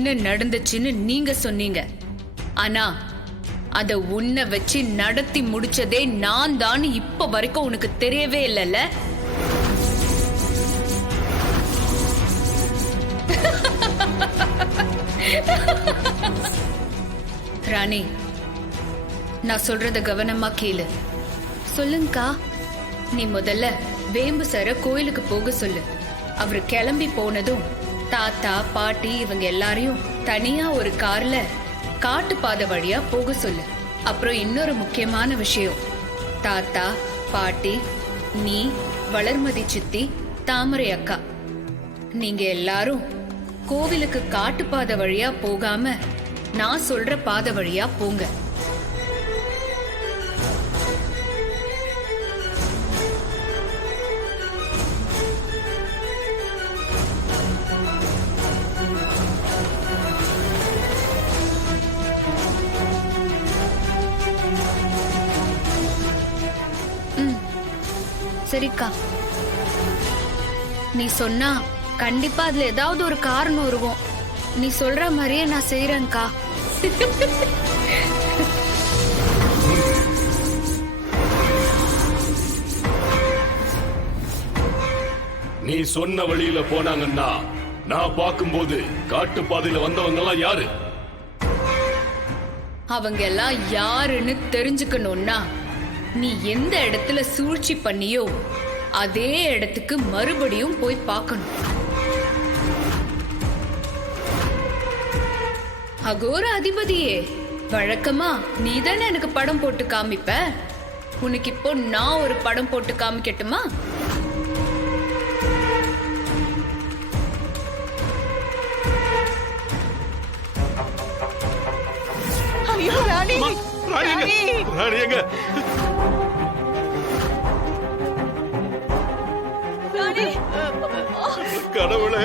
என்ன நடந்துச்சுன்னு நீங்க சொன்னீங்க. ஆனா அத உன்னை வச்சு நடத்தி முடிச்சதே நான் தான் இப்ப வரைக்கும் உனக்கு தெரியவே இல்லைல்ல? ராணி, நான் சொல்றத கவனமா கேளு. சொல்லுங்கக்கா. நீ முதல்ல வேம்பு சார கோயிலுக்கு போக சொல்லு. அவரு கிளம்பி போனதும் தாத்தா பாட்டி இவங்க எல்லாரையும் தனியா ஒரு கார்ல காட்டு பாதை வழியா போக சொல்லு. அப்புறம் இன்னொரு முக்கியமான விஷயம், தாத்தா பாட்டி நீ வளர்மதி சித்தி தாமரை அக்கா நீங்க எல்லாரும் கோவிலுக்கு காட்டு பாதை வழியா போகாம நான் சொல்ற பாதை வழியா போங்க. சரிக்கா, நீ சொன்னா கண்டிப்பா அதுல ஏதாவது ஒரு காரணம் இருக்கும். நீ சொல்ற மாதிரியே நான் செய்யறேன்க்கா. நீ சொன்ன வழியில போனாங்கன்னா நான் பார்க்கும்போது காட்டு பாதையில வந்தவங்க எல்லாம் யாரு? அவங்க எல்லாம் யாருன்னு தெரிஞ்சுக்கணும்னா நீ எந்த இடத்துல சூழ்ச்சி பண்ணியோ அதே இடத்துக்கு மறுபடியும் போய் பார்க்கணும். அகோர அதிபதியே, வழக்கமா நீதானே எனக்கு படம் போட்டு காமிப்ப. உனக்கு இப்போ நான் ஒரு படம் போட்டு காமிக்கட்டுமா? ஐயோ ராணி, ராணி எங்க? கடவுளே,